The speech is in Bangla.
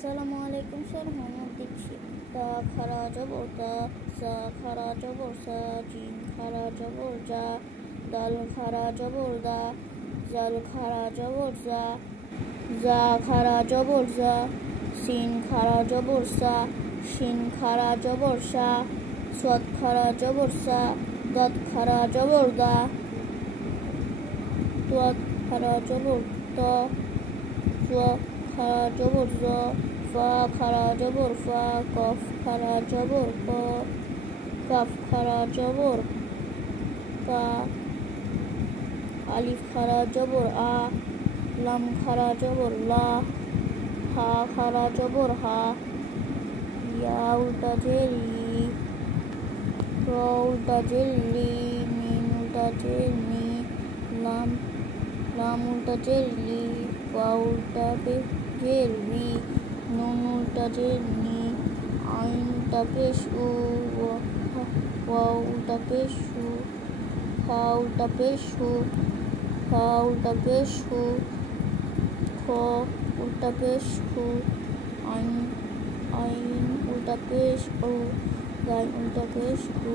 আসসালামু আলাইকুম স্যার মোহাম্মদ দীক্ষিত। তা খারা জবর তা, সা খারা জবর সা, জিম খারা জবর জা, দাল খারা জবর দা, জাল খারা জবর জা, জা খারা জবর জা, সিন খারা জবর সা, শিন খারা জবর সা, সদ খারা জবর সা, দত খারা জবর দা, তোয়াত খারা জবর ত, খারা জবর জ, ফা খারা জবর ফা, কফ খারা জবর ক, কাফ খারা জবর কা, আলিফ খারা জবর আ, লাম খারা জবর লা, হা খারা জবর হা, ইয়া উল্টা জেলি, র উল্টা জেলি, মিম উল্টা জেলমি, লাম উল্টা জেলি, ওয়া উল্টা জেলবি, নুন উল্টা জেলনি, আইন উল্টা পেশ উ, ওয়া উল্টা পেশ হু, হা উল্টা পেশ হু, হা উল্টা পেশ হু, খ উল্টা পেশ হু, আইন উল্টা পেশ উ, গাইন উল্টা পেশ হু।